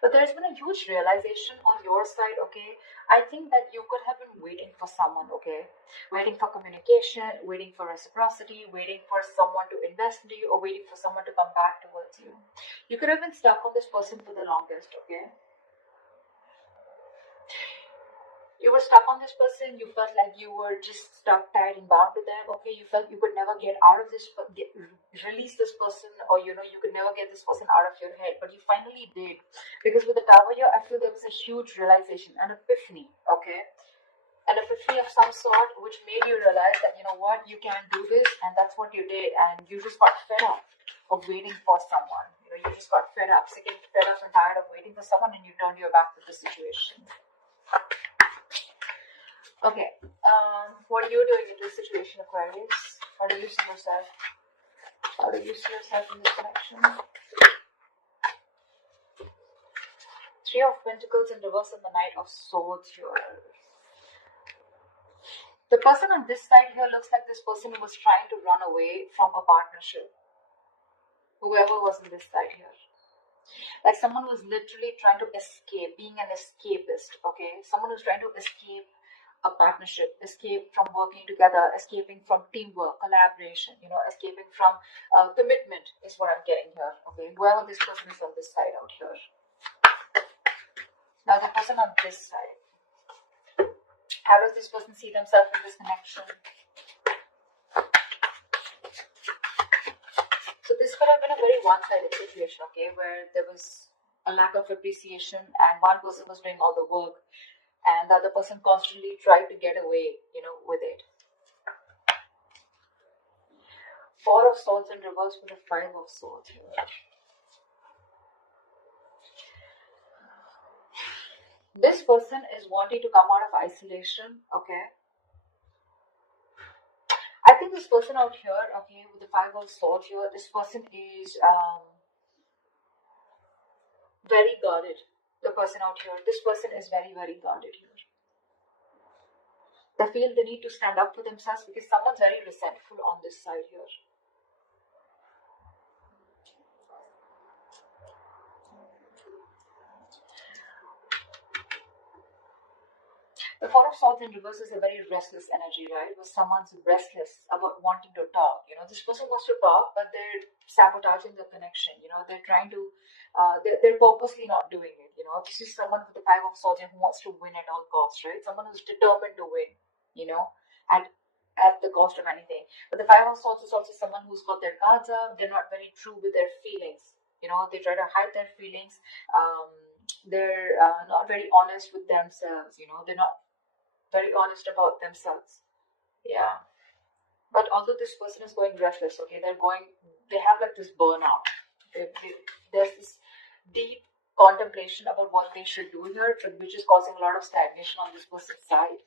But there's been a huge realization on your side, okay? I think that you could have been waiting for someone, okay? Waiting for communication, waiting for reciprocity, waiting for someone to invest in you, or waiting for someone to come back towards you. You could have been stuck on this person for the longest, okay? You were stuck on this person, you felt like you were just stuck, tied and bound to them, okay? You felt you could never get out of this, release this person, or you could never get this person out of your head, but you finally did. Because with the Tower here, I feel there was a huge realization, an epiphany, okay? An epiphany of some sort, which made you realize that, you know what, you can do this, and that's what you did, and you just got fed up of waiting for someone. You just got fed up, sick and fed up and tired of waiting for someone, and you turned your back to the situation. Okay, what are you doing in this situation, Aquarius? How do you see yourself? How do you see yourself in this connection? Three of Pentacles in reverse and the Knight of Swords here. The person on this side here looks like this person who was trying to run away from a partnership. Whoever was on this side here. Like someone was literally trying to escape, being an escapist, okay? Someone who's trying to escape a partnership, escape from working together, escaping from teamwork, collaboration, escaping from commitment is what I'm getting here, okay? Whoever this person is on this side out here. Now the person on this side, how does this person see themselves in this connection? So this could have been a very one-sided situation, okay, where there was a lack of appreciation and one person was doing all the work and the other person constantly tried to get away, with it. Four of Swords in reverse with the Five of Swords here. This person is wanting to come out of isolation, okay? I think this person out here, okay, with the Five of Swords here, this person is very guarded. The person out here, this person is very, very guarded here. They feel the need to stand up for themselves because someone's very resentful on this side here. The Four of Swords in reverse is a very restless energy, right? Where someone's restless about wanting to talk. This person wants to talk, but they're sabotaging the connection. They're trying to, they're purposely not doing it. This is someone with the Five of Swords who wants to win at all costs, right? Someone who's determined to win, at the cost of anything. But the Five of Swords is also someone who's got their guards up. They're not very true with their feelings. They try to hide their feelings. They're not very honest with themselves. They're not very honest about themselves. Yeah. But although this person is going restless, okay, they have like this burnout. There's this deep contemplation about what they should do here, but which is causing a lot of stagnation on this person's side.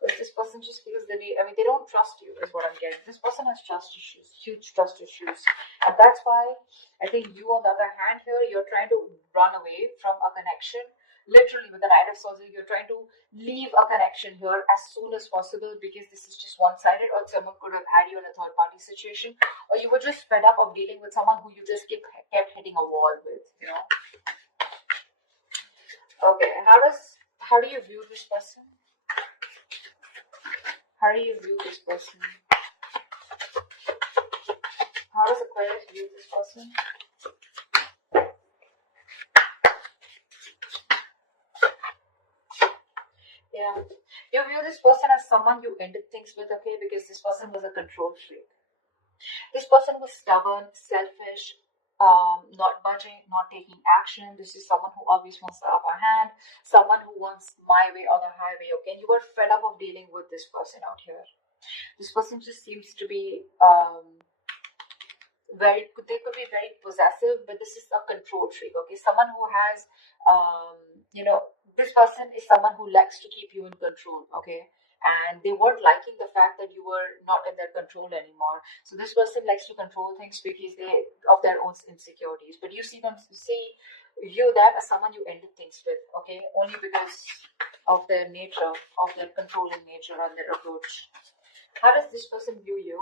But this person just feels they don't trust you, is what I'm getting. This person has trust issues, huge trust issues. And that's why I think you, on the other hand here, you're trying to run away from a connection. Literally, with the Knight of Swords, you're trying to leave a connection here as soon as possible because this is just one-sided, or someone could have had you in a third-party situation, or you were just fed up of dealing with someone who you just kept hitting a wall with, Okay, how do you view this person? How do you view this person? How does Aquarius view this person? Yeah. You view this person as someone you ended things with, okay? Because this person was a control freak. This person was stubborn, selfish, not budging, not taking action. This is someone who always wants the upper hand, someone who wants my way or the highway, okay? And you were fed up of dealing with this person out here. This person just seems to be they could be very possessive, but this is a control freak, okay? Someone who has, this person is someone who likes to keep you in control, okay? And they weren't liking the fact that you were not in their control anymore. So this person likes to control things because of their own insecurities. But you view them as someone you ended things with, okay? Only because of their nature, of their controlling nature and their approach. How does this person view you?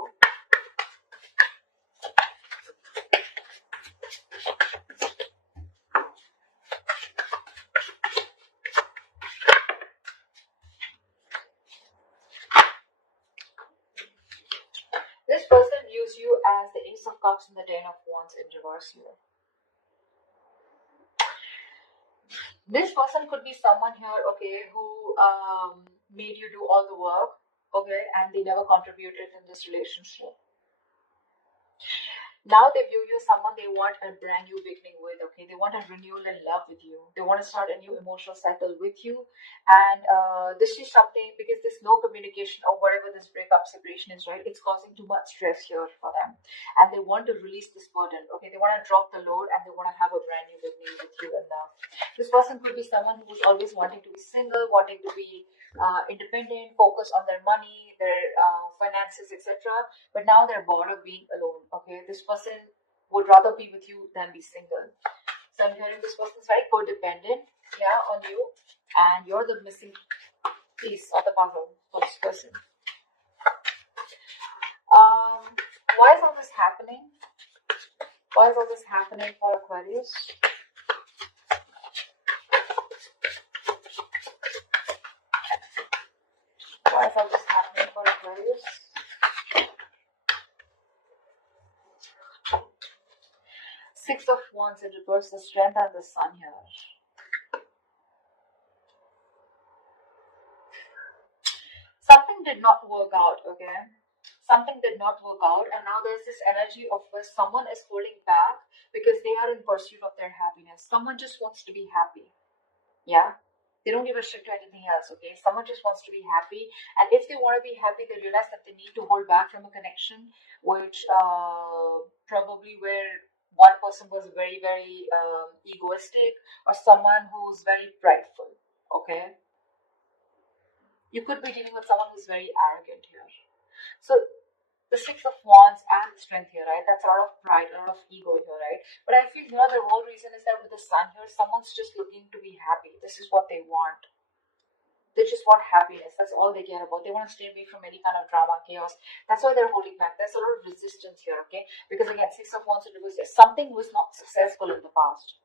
of Cups and the Ten of Wands in reverse here. This person could be someone here, okay, who made you do all the work, okay, and they never contributed in this relationship. Now they view you as someone they want a brand new beginning with, okay? They want a renewal in love with you. They want to start a new emotional cycle with you. And this is something, because there's no communication or whatever this breakup separation is, right? It's causing too much stress here for them. And they want to release this burden, okay? They want to drop the load and they want to have a brand new beginning with you in love. This person could be someone who's always wanting to be single, wanting to be independent, focus on their money, their finances, etc. But now they're bored of being alone, okay? This person would rather be with you than be single. So I'm hearing this person's very codependent, yeah, on you, and you're the missing piece of the puzzle for this person. Why is all this happening? Why is all this happening for Aquarius? Why is all this happening for Aquarius? Six of Wands in reverse, the Strength and the Sun here. Something did not work out, okay? Something did not work out, and now there's this energy of where someone is holding back because they are in pursuit of their happiness. Someone just wants to be happy, yeah? They don't give a shit to anything else, okay? Someone just wants to be happy, and if they want to be happy, they realize that they need to hold back from a connection, which probably where one person was very, very egoistic, or someone who's very prideful, okay? You could be dealing with someone who's very arrogant here. So the Six of Wands and the Strength here, right? That's a lot of pride, a lot of ego here, right? But I feel, the whole reason is that with the Sun here, someone's just looking to be happy. This is what they want. They just want happiness. That's all they care about. They want to stay away from any kind of drama, chaos. That's why they're holding back. There's a lot of resistance here, okay? Because again, Six of Wands in reverse, something was not successful in the past.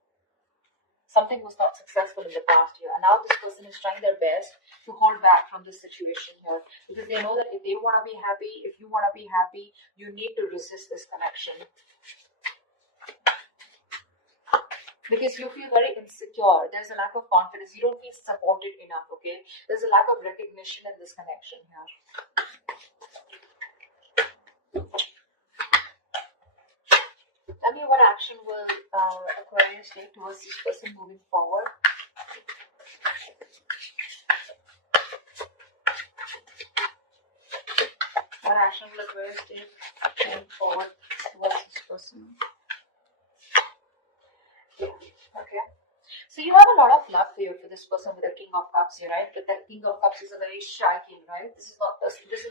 Something was not successful in the past year, and now this person is trying their best to hold back from this situation here, because they know that if they want to be happy, if you want to be happy, you need to resist this connection, because you feel very insecure. There's a lack of confidence. You don't feel supported enough, okay? There's a lack of recognition in this connection here. Tell me, what action will Aquarius take towards this person moving forward? What action will Aquarius take moving forward towards this person? Yeah. Okay. So you have a lot of love here for this person with the King of Cups here, right? But that King of Cups is a very shy king, right? This is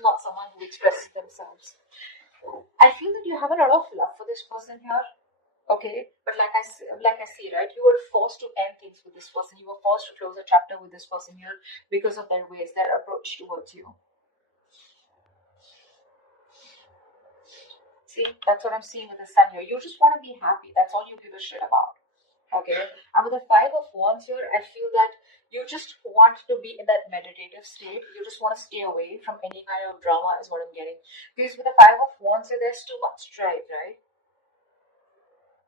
not someone who expresses themselves. I feel that you have a lot of love for this person here, okay? But like I see, right, you were forced to end things with this person. You were forced to close a chapter with this person here because of their ways, their approach towards you. See, that's what I'm seeing with the Sun here. You just want to be happy. That's all you give a shit about, okay? And with the Five of Wands here, I feel that you just want to be in that meditative state. You just want to stay away from any kind of drama is what I'm getting. Because with the Five of Wands here, there's too much drive, right?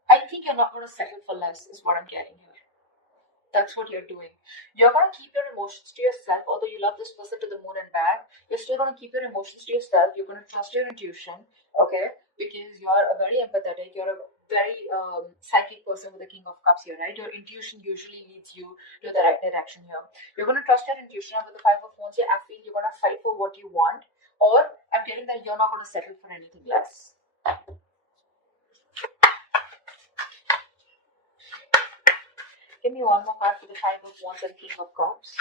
I think you're not going to settle for less is what I'm getting here. That's what you're doing. You're going to keep your emotions to yourself. Although you love this person to the moon and back, you're still going to keep your emotions to yourself. You're going to trust your intuition, okay? Because you're a very empathetic, you're a very psychic person with the King of Cups here, right? Your intuition usually leads you to the right direction here. You're going to trust your intuition. With the Five of Wands here, I feel you're going to fight for what you want, or I'm getting that you're not going to settle for anything less. Give me one more card for the Five of Wands and King of Cups.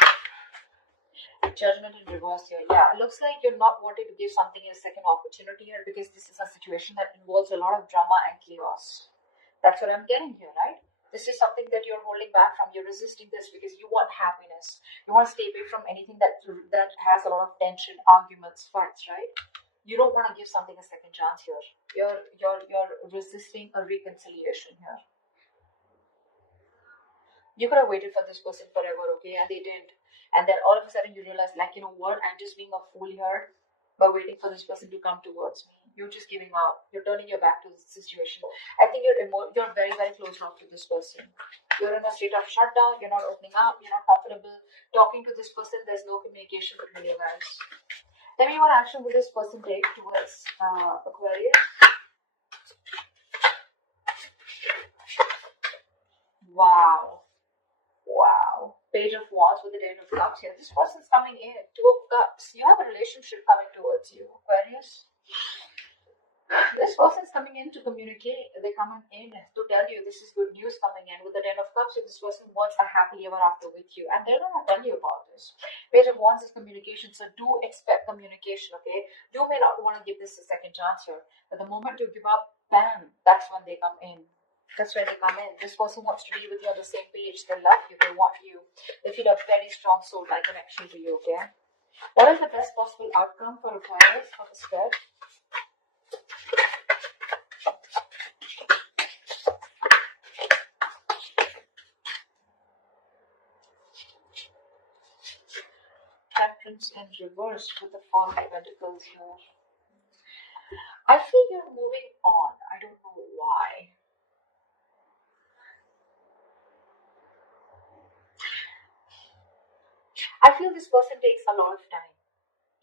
Judgment in reverse here. Yeah, it looks like you're not wanting to give something a second opportunity here, because this is a situation that involves a lot of drama and chaos. That's what I'm getting here, right? This is something that you're holding back from. You're resisting this because you want happiness. You want to stay away from anything that has a lot of tension, arguments, fights, right? You don't want to give something a second chance here. You're resisting a reconciliation here. You could have waited for this person forever, okay, and they didn't. And then all of a sudden you realize, like, you know what, I'm just being a fool here by waiting for this person to come towards me. You're just giving up. You're turning your back to the situation. I think you're very, very close off to this person. You're in a state of shutdown. You're not opening up. You're not comfortable talking to this person. There's no communication between you guys. Tell me what action will this person take towards Aquarius? Wow. Wow. Page of Wands with the Ten of Cups here. This person's coming in. Two of Cups. You have a relationship coming towards you, Aquarius. This person's coming in to communicate. They're coming in to tell you this is good news coming in. With the Ten of Cups, this person wants a happy ever after with you. And they're going to tell you about this. Page of Wands is communication. So do expect communication, okay? You may not want to give this a second chance here. But the moment you give up, bam, that's when they come in. That's where they come in. This person wants to be with you on the same page. They love you. They want you. They feel a very strong soul-like connection to you, okay? What is the best possible outcome for Aquarius for the spread? Temperance in reverse with the Four of Pentacles here. I feel you're moving on. I don't know why. I feel this person takes a lot of time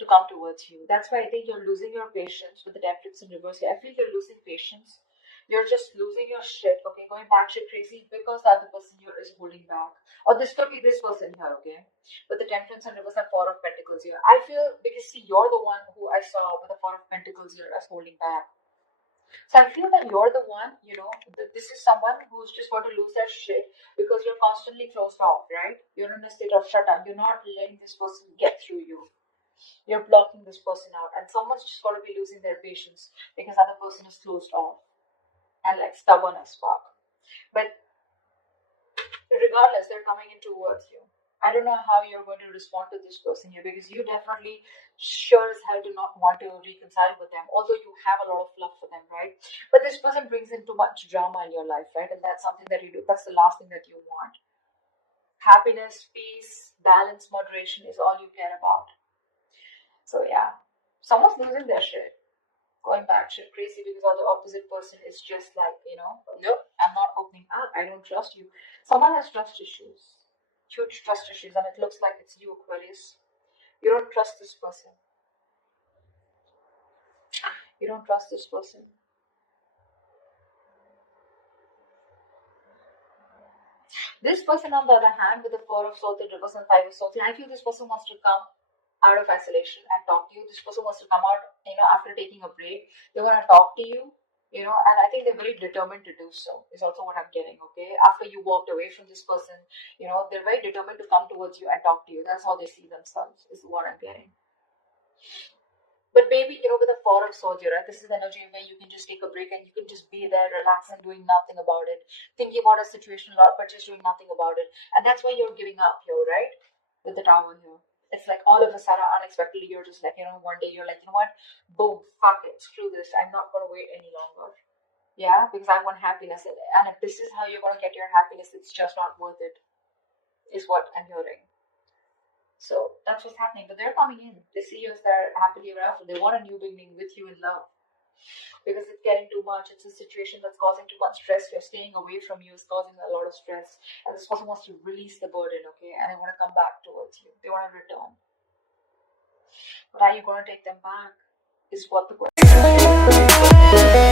to come towards you. That's why I think you're losing your patience with the Temperance in reverse. I feel you're losing patience. You're just losing your shit, okay? Going batshit crazy because the other person here is holding back. Or this could be this person here, okay? With the Temperance in reverse and Four of Pentacles here. I feel, because see, you're the one who I saw with the Four of Pentacles here as holding back. So I feel that you're the one, this is someone who's just going to lose their shit because you're constantly closed off, right? You're in a state of shutdown. You're not letting this person get through you. You're blocking this person out. And someone's just going to be losing their patience because the other person is closed off and like stubborn as fuck. But regardless, they're coming in towards you. I don't know how you're going to respond to this person here because you definitely sure as hell do not want to reconcile with them, although you have a lot of love for them, right? But this person brings in too much drama in your life, right? And that's something that you do. That's the last thing that you want. Happiness, peace, balance, moderation is all you care about. So yeah, someone's losing their shit. Going back shit crazy because the opposite person is just like, nope, I'm not opening up. I don't trust you. Someone has trust issues. Huge trust issues, and it looks like it's you, Aquarius. You don't trust this person. You don't trust this person. This person, on the other hand, with the Four of Swords in reverse and Five of Swords, I feel this person wants to come out of isolation and talk to you. This person wants to come out, after taking a break. They want to talk to you. And I think they're very determined to do so, is also what I'm getting, okay? After you walked away from this person, they're very determined to come towards you and talk to you. That's how they see themselves, is what I'm getting. But maybe, with the Four of Swords, right? This is the energy where you can just take a break and you can just be there, relaxing, doing nothing about it, thinking about a situation a lot, but just doing nothing about it. And that's why you're giving up here, right? With the Tower here. It's like all of a sudden, unexpectedly, you're just like, one day you're like, what? Boom, fuck it, screw this. I'm not going to wait any longer. Yeah, because I want happiness. And if this is how you're going to get your happiness, it's just not worth it, is what I'm hearing. So that's what's happening. But they're coming in. They see you as their happily ever after. They want a new beginning with you in love. Because it's getting too much. It's a situation that's causing too much stress. You're staying away from you is causing a lot of stress. And this person wants to release the burden, okay? And they want to come back towards you. They want to return. But are you going to take them back? Is what the question is.